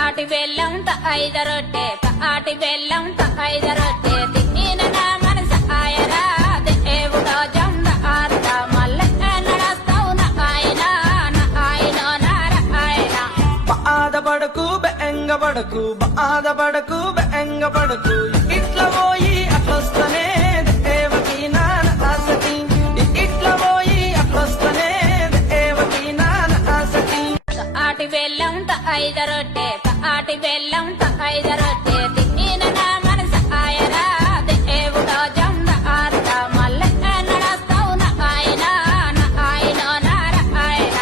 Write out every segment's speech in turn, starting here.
ఆటి బెల్లం ఐద రొట్టె ఆటి బెల్లం ఐద రొట్టె తిన్న నా మనసు ఆయరా దేవుడో జంద ఆరుత మల్లె నడస్తావు నా ఆయన నార ఆయన బాధపడకు బెంగపడకు బాధపడకు బెంగపడకు ఇట్లా పోయి అట్లొస్తనే దేవకి నాన్న ఆసకి ఇట్లా పోయి అట్లొస్తనే దేవకి నాన్న ఆసకి ఆటి బెల్లం ఐద రొట్టె ఆటి బెల్లం ఐద రొట్టె తిన్న నా మనసు ఆయరా దేవుడో జంద ఆరుత మల్లె నడస్తావు నా ఆయన నార ఆయన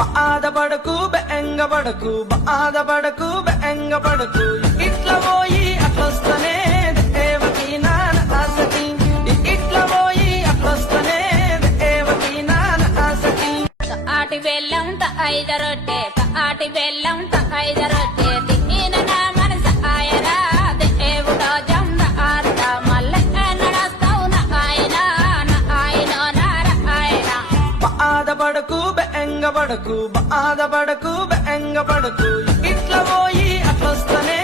బాధపడకు బెంగపడకు బాధపడకు బెంగపడకు ఇట్లా పోయి అట్లొస్తనే దేవకి నాన్న ఆసకి ఇట్లా పోయి అట్లొస్తనే దేవకి నాన్న ఆసకి ఆటి బెల్లం ఐద రొట్టె ఆటి బెల్లం ఐద రొట్టె తిన్న నా మనసు ఆయరా దేవుడో జంద ఆరుత మల్లె నడస్తావు నా ఆయన నార ఆయన బాధపడకు బెంగపడకు బాధపడకు బెంగపడకు ఇట్లా పోయి అట్లొస్తనే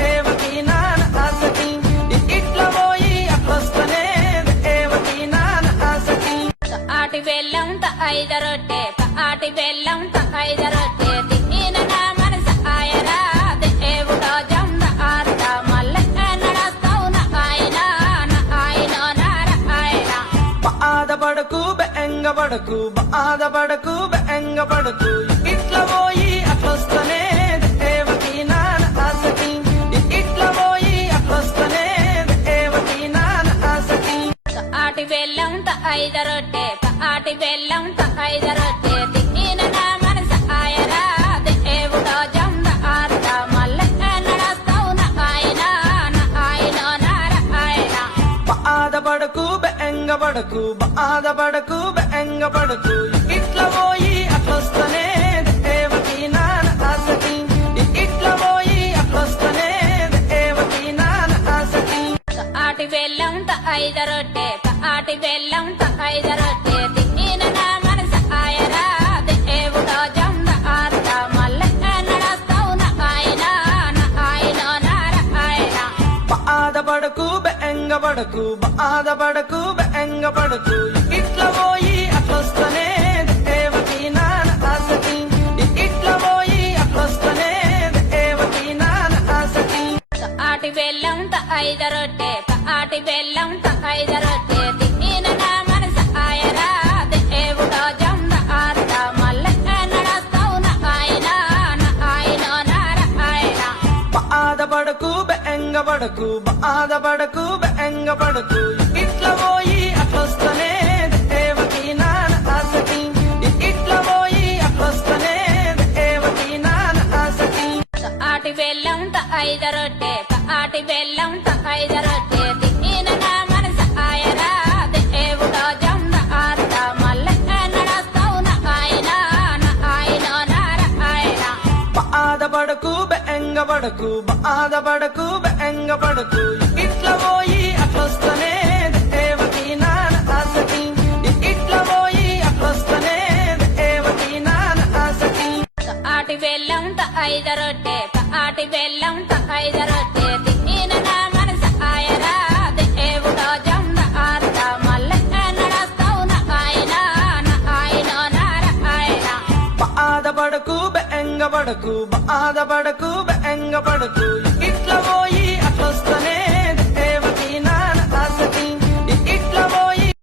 దేవకి నాన్న ఆసకి ఇట్లా పోయి అట్లొస్తనే దేవకి నాన్న ఆసకి ఆటి బెల్లం ఐద రొట్టె ఆటి బెల్లం ఐద రొట్టె తిన్న నా మనసు ఆయరా దేవుడో జంద ఆరుత మల్లె నడస్తావు నా ఆయన నార ఆయన బాధపడకు బెంగపడకు బాధపడకు బెంగపడకు ఇట్లా పోయి అట్లొస్తనే దేవకి నాన్న ఆసకి ఇట్లా పోయి అట్లొస్తనే దేవకి నాన్న ఆసకి ఆటి బెల్లం ఐద రొట్టె ఆటి బెల్లం ఐద రొట్టె తిన్న నా మనసు ఆయరా దేవుడో జంద ఆరుత మల్లె నడస్తావు నా ఆయన నార ఆయన బాధపడకు బెంగపడకు బాధపడకు బెంగపడకు ఇట్లా పోయి అట్లొస్తనే దేవకి నాన్న ఆసకి ఇట్లా పోయి అట్లొస్తనే దేవకి నాన్న ఆసకి ఆటి బెల్లం ఐద రొట్టె ఆటి బెల్లం ఐద రొట్టె తిన్న నా మనసు ఆయరా దేవుడో జంద ఆరుత మల్లె నడస్తావు నా ఆయన నార ఆయన బాధపడకు బెంగపడకు బాధపడకు బెంగపడకు ఇట్లా పోయి అట్లొస్తనే దేవకి నాన్న ఆసకి ఇట్లా పోయి అట్లొస్తనే దేవకి నాన్న ఆసకి ఆటి బెల్లం ఐద రొట్టె ఆటి బెల్లం ఐద రొట్టె తిన్న నా మనసు ఆయరా దేవుడో జంద ఆరుత మల్లె నడస్తావు నా ఆయన నార ఆయన బాధపడకు బెంగపడకు బాధపడకు బెంగపడకు ఇట్లా పోయి అట్లొస్తనే దేవకి నాన్న ఆసకి ఇట్లా పోయి అట్లొస్తనే దేవకి నాన్న ఆసకి ఆటి బెల్లం ఐద రొట్టె ఆటి బెల్లం ఐద రొట్టె తిన్న నా మనసు ఆయరా దేవుడో జంద ఆరుత మల్లె నడస్తావు నా ఆయన నార ఆయన బాధపడకు బెంగపడకు బాధపడకు బెంగపడకు ఇట్లా పోయి అట్లొస్తనే దేవకి నాన్న ఆసకి ఇట్లా పోయి అట్లొస్తనే దేవకి నాన్న ఆసకి ఆటి బెల్లం ఐద రొట్టె ఆటి బెల్లం ఐద రొట్టె తిన్న నా మనసు ఆయరా దేవుడో జంద ఆరుత మల్లె నడస్తావు నా ఆయన నార ఆయన బాధపడకు బెంగపడకు బాధపడకు బెంగపడకు